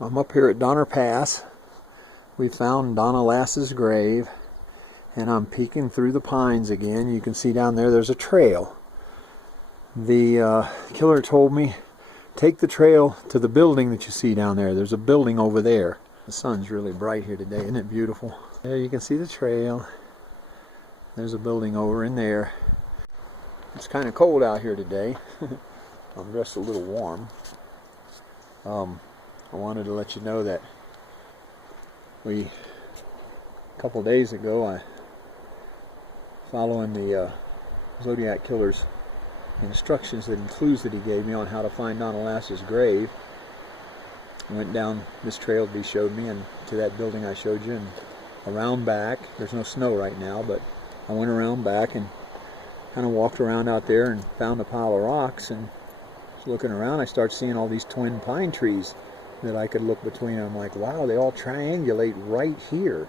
I'm up here at Donner Pass. We found Donna Lass's grave, and I'm peeking through the pines again. You can see down there there's a trail. The killer told me, take the trail to the building that you see down there. There's a building over there. The sun's really bright here today, isn't it beautiful? There you can see the trail. There's a building over in there. It's kind of cold out here today. I'm dressed a little warm. I wanted to let you know that a couple days ago, following the Zodiac Killer's instructions and clues that he gave me on how to find Donna Lass's grave, I went down this trail that he showed me and to that building I showed you and around back. There's no snow right now, but I went around back and kind of walked around out there and found a pile of rocks, and looking around I start seeing all these twin pine trees that I could look between. I'm like, wow, they all triangulate right here.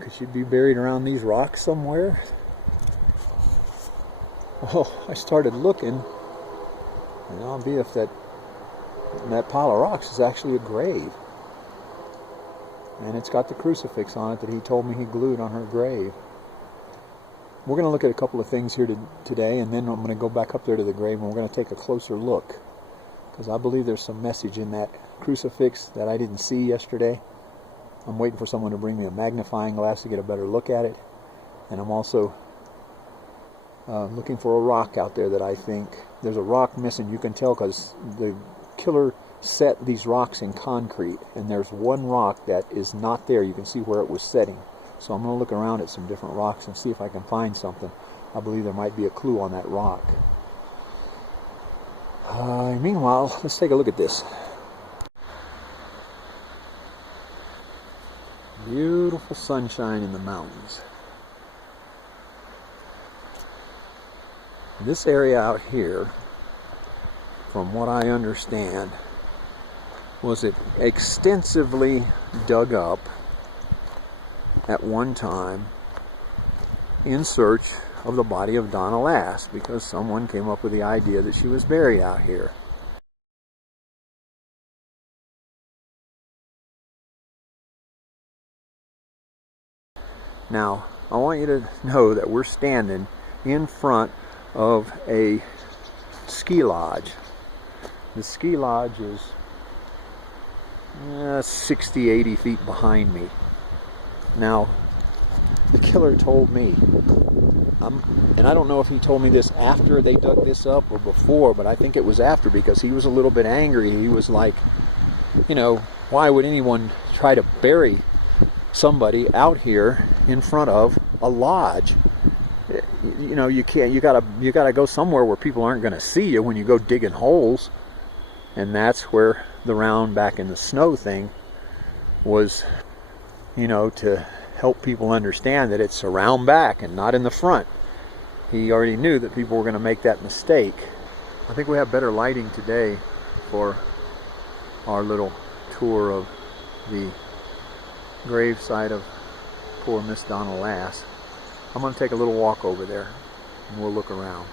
Could she be buried around these rocks somewhere? Oh, I started looking, and I'll be if that pile of rocks is actually a grave. And it's got the crucifix on it that he told me he glued on her grave. We're going to look at a couple of things here today, and then I'm going to go back up there to the grave and we're going to take a closer look, because I believe there's some message in that crucifix that I didn't see yesterday. I'm waiting for someone to bring me a magnifying glass to get a better look at it, and I'm also looking for a rock out there that I think there's a rock missing. You can tell because the killer set these rocks in concrete, and there's one rock that is not there. You can see where it was setting. So I'm going to look around at some different rocks and see if I can find something. I believe there might be a clue on that rock. Meanwhile, let's take a look at this. Beautiful sunshine in the mountains. This area out here, from what I understand, was extensively dug up at one time in search of the body of Donna Lass, because someone came up with the idea that she was buried out here. Now, I want you to know that we're standing in front of a ski lodge. The ski lodge is 60, 80 feet behind me. Now, the killer told me, and I don't know if he told me this after they dug this up or before, but I think it was after, because he was a little bit angry. He was like, you know, why would anyone try to bury somebody out here in front of a lodge? You know, you can't. You gotta go somewhere where people aren't going to see you when you go digging holes. And that's where the round back in the snow thing was, you know, to help people understand that it's around back and not in the front. He already knew that people were going to make that mistake. I think we have better lighting today for our little tour of the gravesite of poor Miss Donna Lass. I'm going to take a little walk over there and we'll look around.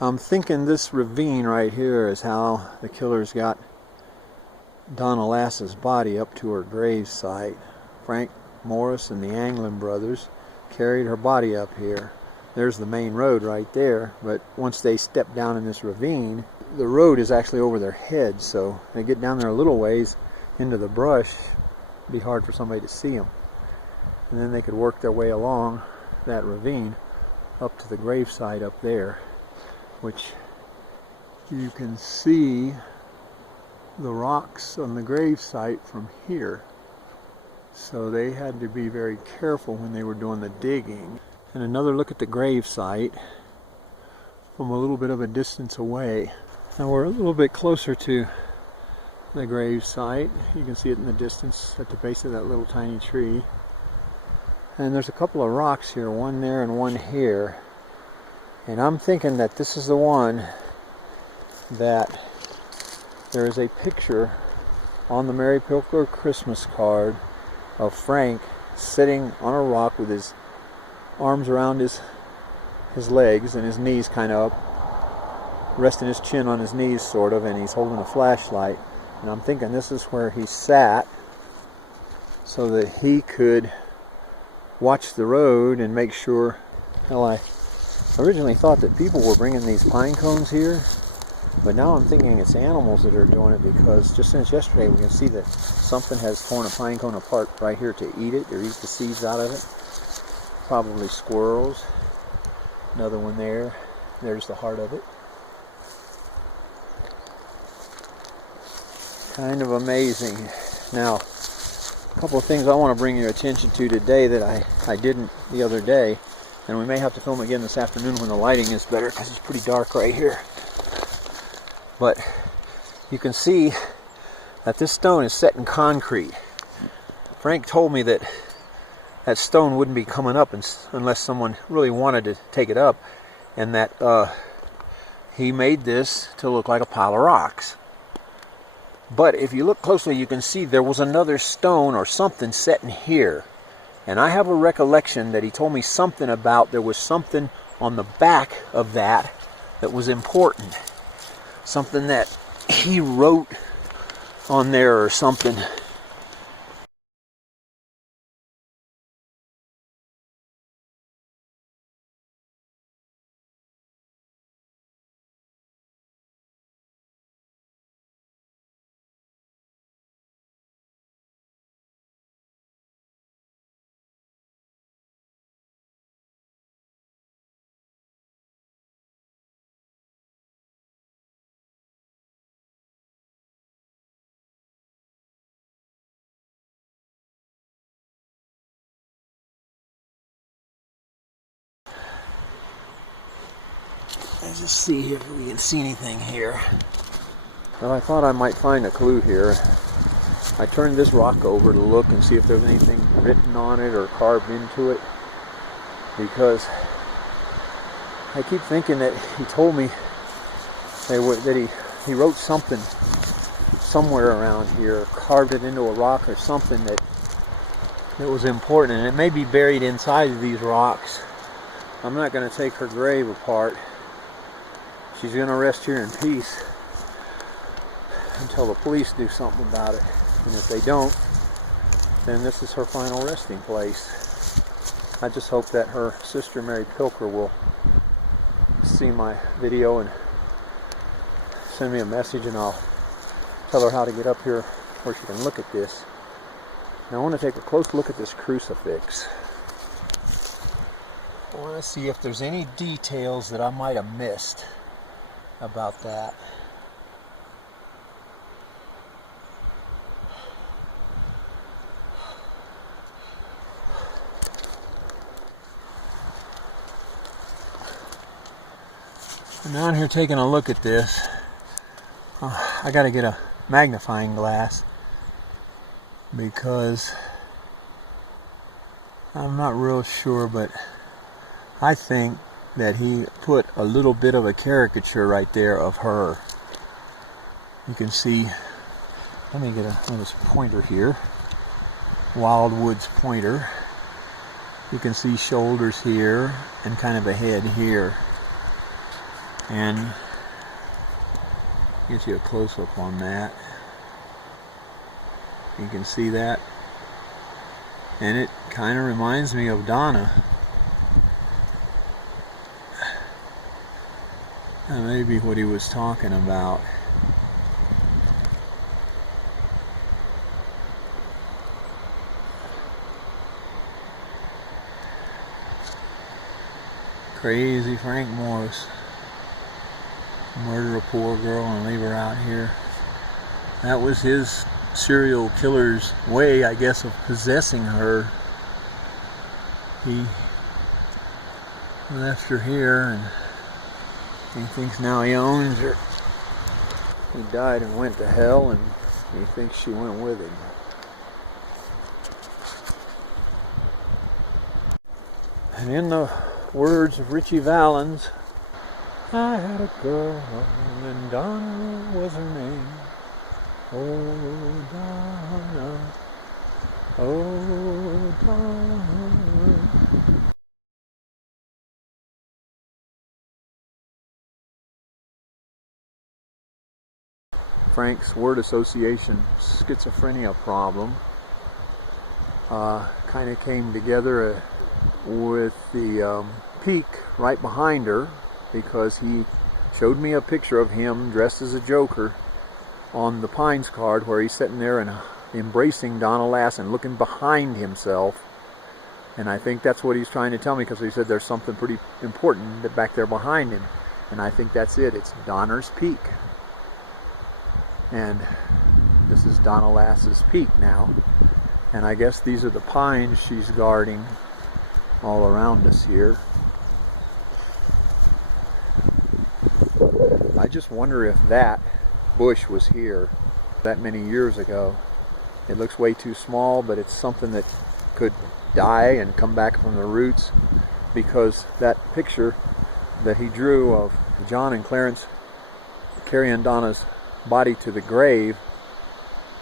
I'm thinking this ravine right here is how the killers got Donna Lass's body up to her gravesite. Frank Morris and the Anglin brothers carried her body up here. There's the main road right there, but once they step down in this ravine, the road is actually over their heads, so they get down there a little ways into the brush. It'd be hard for somebody to see them. And then they could work their way along that ravine up to the gravesite up there, which you can see the rocks on the gravesite from here. So they had to be very careful when they were doing the digging. And another look at the gravesite from a little bit of a distance away. Now we're a little bit closer to the gravesite. You can see it in the distance at the base of that little tiny tree. And there's a couple of rocks here, one there and one here. And I'm thinking that this is the one that there is a picture on the Mary Pilker Christmas card of Frank sitting on a rock with his arms around his legs and his knees kind of up, resting his chin on his knees sort of, and he's holding a flashlight. And I'm thinking this is where he sat so that he could watch the road and make sure. Well, I originally thought that people were bringing these pine cones here, but now I'm thinking it's animals that are doing it, because just since yesterday we can see that something has torn a pine cone apart right here to eat it or eat the seeds out of it. Probably squirrels. Another one there. There's the heart of it. Kind of amazing. Now, a couple of things I want to bring your attention to today that I didn't the other day, and we may have to film again this afternoon when the lighting is better, because it's pretty dark right here. But you can see that this stone is set in concrete. Frank told me that that stone wouldn't be coming up unless someone really wanted to take it up, and that he made this to look like a pile of rocks. But if you look closely, you can see there was another stone or something set in here. And I have a recollection that he told me something about there was something on the back of that that was important. Something that he wrote on there or something. Let's just see if we can see anything here. Well, I thought I might find a clue here. I turned this rock over to look and see if there's anything written on it or carved into it, because I keep thinking that he told me that he wrote something somewhere around here, carved it into a rock or something that was important, and it may be buried inside of these rocks. I'm not going to take her grave apart. She's going to rest here in peace until the police do something about it. And if they don't, then this is her final resting place. I just hope that her sister, Mary Pilker, will see my video and send me a message, and I'll tell her how to get up here where she can look at this. Now I want to take a close look at this crucifix. I want to see if there's any details that I might have missed about that. I'm down here taking a look at this. I got to get a magnifying glass, because I'm not real sure, but I think that he put a little bit of a caricature right there of her. You can see, let me get this pointer here, Wildwood's pointer. You can see shoulders here and kind of a head here. And get you a close-up on that. You can see that. And it kind of reminds me of Donna. That may be what he was talking about. Crazy Frank Morris. Murder a poor girl and leave her out here. That was his serial killer's way, I guess, of possessing her. He left her here, and he thinks now he owns her. He died and went to hell, and he thinks she went with him. And in the words of Richie Valens, I had a girl, and Donna was her name. Oh, Donna, oh, Donna. Frank's word association schizophrenia problem kind of came together with the peak right behind her, because he showed me a picture of him dressed as a Joker on the Pines card, where he's sitting there and embracing Donna Lass and looking behind himself. And I think that's what he's trying to tell me, because he said there's something pretty important back there behind him. And I think that's it. It's Donner's Peak. And this is Donna Lass's peak now. And I guess these are the pines she's guarding all around us here. I just wonder if that bush was here that many years ago. It looks way too small, but it's something that could die and come back from the roots, because that picture that he drew of John and Clarence carrying Donna's body to the grave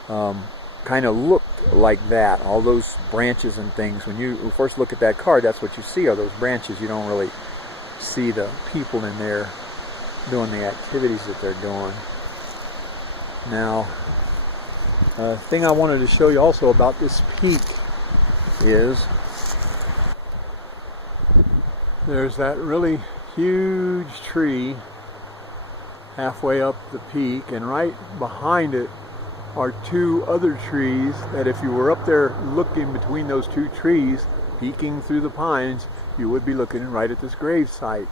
kind of looked like that. All those branches and things. When you first look at that card, that's what you see, are those branches. You don't really see the people in there doing the activities that they're doing. Now, the thing I wanted to show you also about this peak is there's that really huge tree halfway up the peak, and right behind it are two other trees that if you were up there looking between those two trees, peeking through the pines, you would be looking right at this grave site.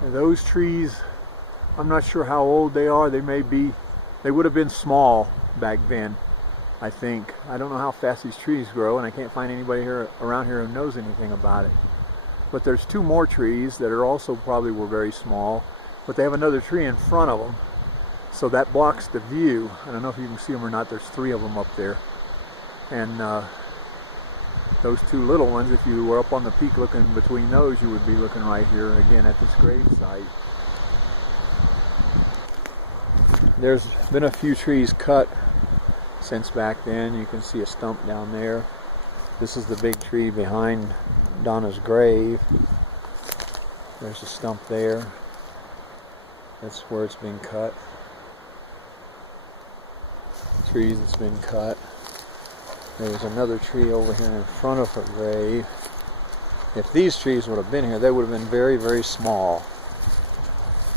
And those trees, I'm not sure how old they are. They would have been small back then, I think. I don't know how fast these trees grow, and I can't find anybody around here who knows anything about it. But there's two more trees that are also probably were very small, but they have another tree in front of them, so that blocks the view. I don't know if you can see them or not. There's three of them up there, and those two little ones, if you were up on the peak looking between those, you would be looking right here again at this grave site. There's been a few trees cut since back then. You can see a stump down there. This is the big tree behind Donna's grave. There's a stump there. That's where it's been cut. Trees that's been cut. There's another tree over here in front of her grave. If these trees would have been here, they would have been very, very small.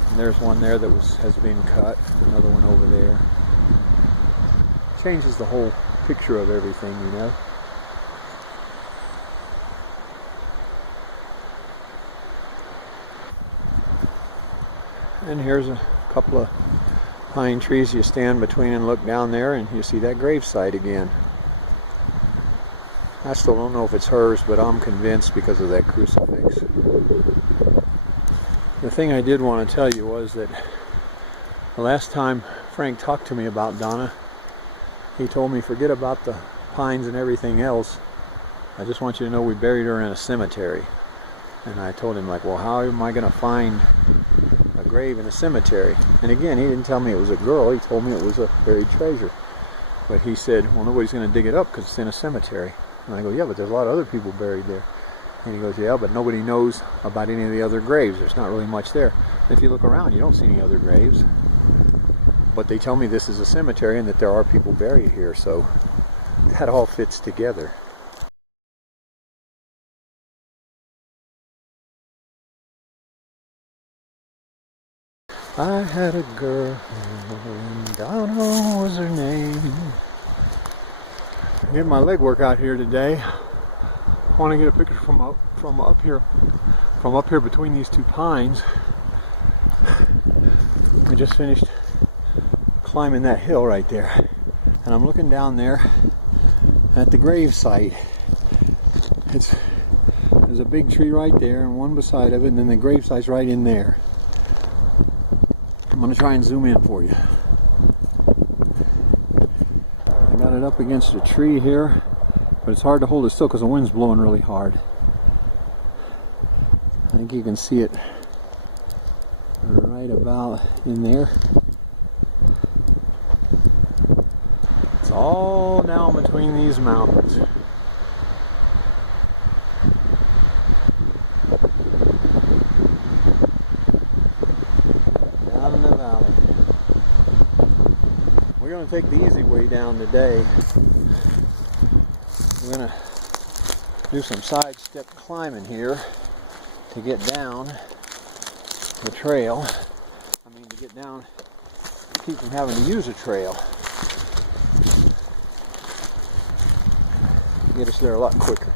And there's one there that has been cut. Another one over there. Changes the whole picture of everything, you know. And here's a couple of pine trees you stand between and look down there, and you see that gravesite again. I still don't know if it's hers, but I'm convinced because of that crucifix. The thing I did want to tell you was that the last time Frank talked to me about Donna, he told me, forget about the pines and everything else. I just want you to know we buried her in a cemetery. And I told him, like, well, how am I going to find a grave in a cemetery? And again, he didn't tell me it was a girl. He told me it was a buried treasure. But he said, well, nobody's going to dig it up because it's in a cemetery. And I go, yeah, but there's a lot of other people buried there. And he goes, yeah, but nobody knows about any of the other graves. There's not really much there. And if you look around, you don't see any other graves. But they tell me this is a cemetery and that there are people buried here. So that all fits together. I had a girl, and Donna was her name. I'm getting my leg work out here today. I want to get a picture from up here between these two pines. I just finished climbing that hill right there, and I'm looking down there at the grave site. There's a big tree right there, and one beside of it, and then the grave site's right in there. I'm going to try and zoom in for you. I got it up against a tree here, but it's hard to hold it still because the wind's blowing really hard. I think you can see it right about in there. It's all down between these mountains. Down in the valley. going to take the easy way down today. We're going to do some side step climbing here to get down the trail. I mean, to get down, to keep from having to use a trail. Get us there a lot quicker.